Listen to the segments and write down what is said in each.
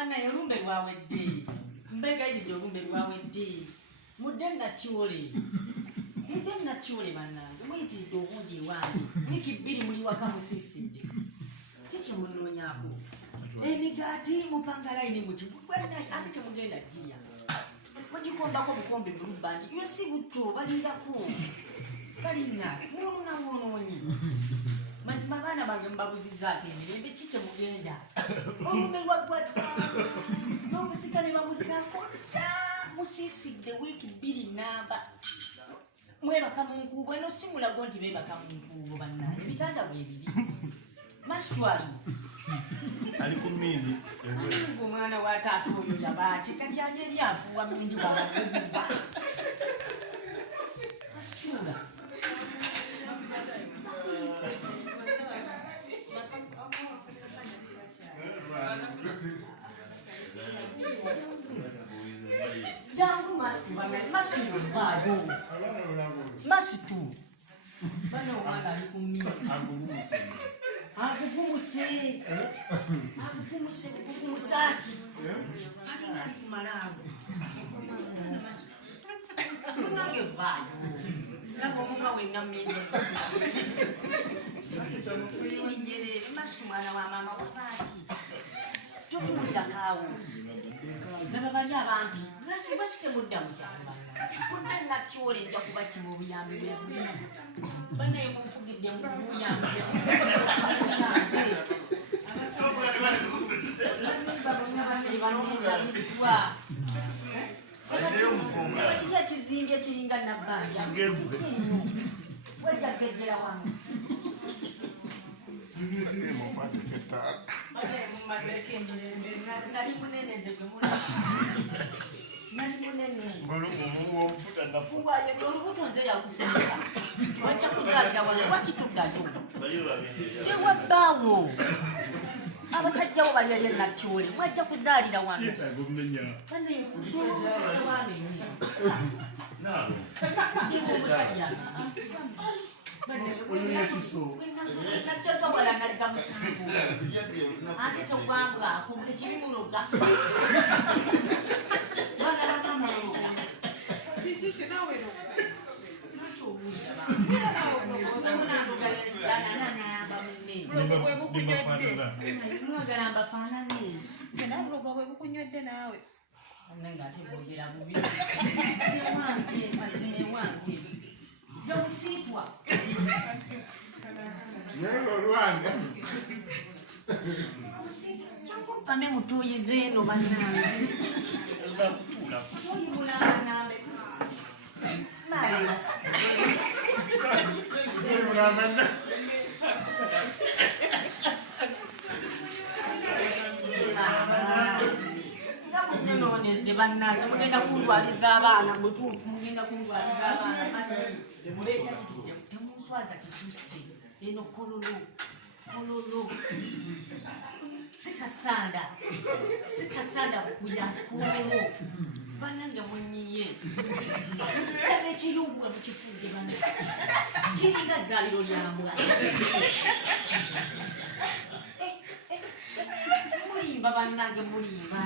bana yorumbe rwawe ddi mbega idi yorumbe rwawe ddi mudenna tiole banange mwiti obungi wange wiki bbiri muli waka musiisidde kiki munoonyako emigaati mupanga layini muti ate temugenda ggirya mugikombako bukombe bulubandi yo si butto balindako balina mwonoonyi mazima baana bange mbabuzizaako emirembe ki temugenda olumbe lwaggwatta n'obusika ne babusaako dda musiisidde wiiki bbiri namba mwebaka mu nkuubo eno si mulago nti beebaka mu nkuubo bannaye ebitanda bwebiri masitwalimu ali ku mmindi omwana wa taata oyo yabaati kati ali ebyafuuwa mmindi wabakuba masitula jangu masitu yovaayo masitu bano omwana ali ku mmindi akugumusaati alinga ali kumalaago munange vaayo laba omumwa wenna mmindi nyerere masitu mwana wa maama wabaaki totumudakaawo laba bali abambi lwaki temudda mukyalo mudda natyole nja kuba kimu obuyambi bwebuli banaye mufugidde mubuyambi banetaliddwa kiri ekizimbye kiringa nabbanja wajja gejjera wamu mumazeko emirembe nali munene nze gwemula nali munene kuwaye olubuto nze yakufunika wajja kuzaalira wano wakituddayo yewabbaawo abasajjawo bali ali enatyole mwajja kuzaalira wano omusajja nakagawalangaliza musanvu ate tewambwako ekibimuloga mwagala mbafaanane nabuloga bwe bukunywedde naawe nange ate bwogera bubi wange mazime wange yomusiitwa kyankupame mutuuyize eno bannange tuyibulanga nambe nonedde bannange mugenda kundwaliza abaana mutuufu mugenda kundwaliza abaana temunswaza kisuse eno kololo sikasanda kuya kololo banange munyiye aba ekiyungu mukifudde bana kiringa zaaliro lyambwa mulimba bannange mulimba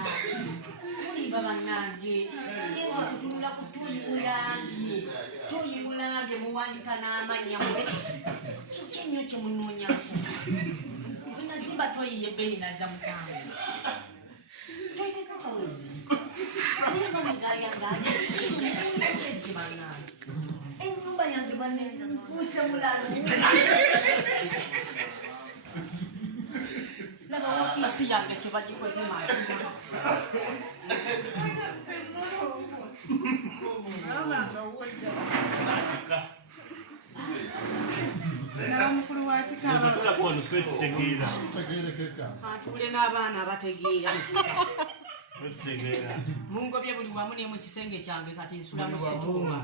bannange kutunula kutuyimulange muwandika n'amannya mulesi kiki nnyo kyemunoonyako nazimba toyiye ebbeeyi naza mutango toyineko kawezi ayemba migayagaye bannange ennyumba yange banenfuuse mulalo laba ofiisi yange kyebagikoze mazima atule n'abaana abategeera mungobye buli wamu ne mu kisenge kyange kati nsula mu situuma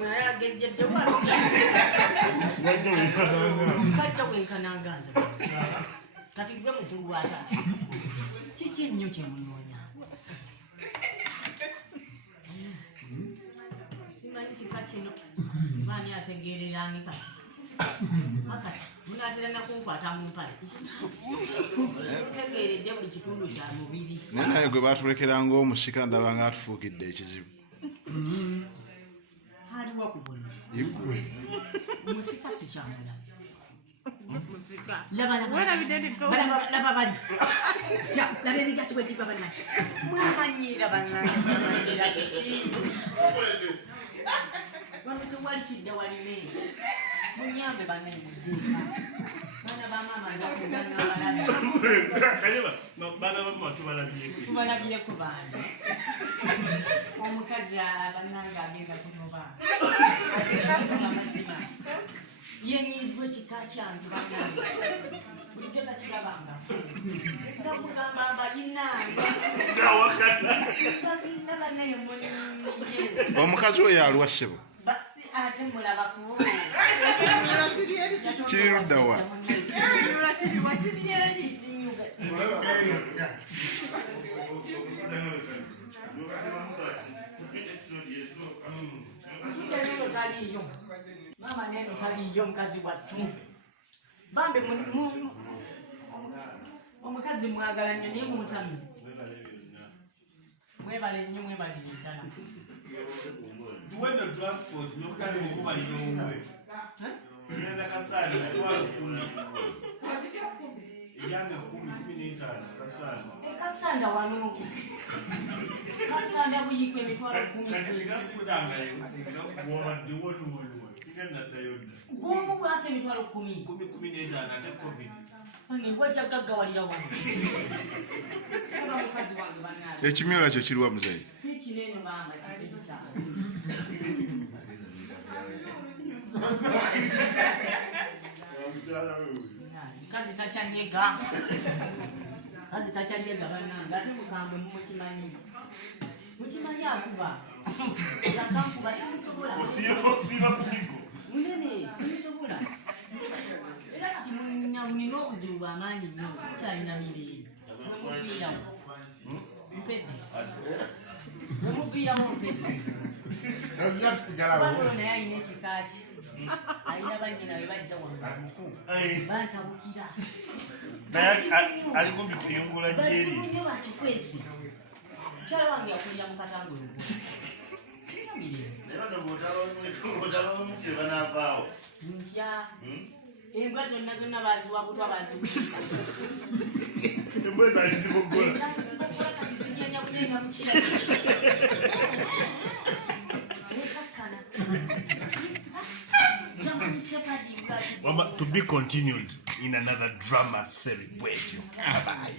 naye agejjedde wano bajja wenkananganza kati gwe mukulu wa taata kiki ennyo kyemunoonya simanyi kika kino maani ategeererani kati akati munaatera nakunkwata mu mpale Utegeeredde buli kitundu kya mubiri. Naye gwe baatulekeranga omusika ndaba nga atufuukidde ekizibu. Aliwo ku bonna. Musika si kyamala. Laba bali. Laba emigaati bwe giva bannange. Mwamanyiira bannange, mwamanyiira kiki. Wano tewali kidda walime. Munyambe bannange muddeeka. Baana ba maama ndakugana abalabi. Tubalabyeko baani. Omukazi bannange agenda kunoba. Amazima. Yenyiddwa ekika kyange bannange. Bulijjo takirabanga. Ndakugamba mbalinanga. Balina bannaye muliye. Omukazi oyo aluwa ssebo? Ate mulabako. Kiri ludda wa? Mama neno taliyo mukazi wattu. Bambe omukazi mwagala nnyo naye mumutami. Mwebale nnyo mwebalire ddala. Tuwendo transport nyokali okubalira omwe. Ngenda kasana twala kuni. Eyange 10-15 kasana. Kasanda wano. Kasanda buyikwe emitwalo 10. Kasiga sidangayo singira kuwa ndiwolu. Sigenda tayoda. Gumu bwate emitwalo 10. 10-15 ate covid. Ani wajja gaggawalira wano. Aba mukazi wange bannange. Ekimyola kyo kiruwa muzeyi? Kinene mama kibisa. Kazi tachanyega. Kazi tachanyega bannange. Ate mukambwe mumukimanyi. Mukimanyi akuba. Yakamkuba simusobola. Siba kumigo. Munene simusobola. Era kati nina obuzibu bw'amaanyi nnyo sikyalina mirimu. Mumuviiramu. Mpedde. Mumuviiramu mpedde. Bano naye alina ekika ki. Alina bannyina be bajja wangamuku. Bantabukira. Naye ali kumbi kuyungula jeri. Bazibu nnyo bakifeesi. Mukyala wange yakulira mu Katangulu. Ntya. Embwa zonna baziwa butwa baziwulisa. Embwa zaali zibogola. Kati zinyanya bunyanya mukira. To be continued in another drama celebrate you. Bye bye.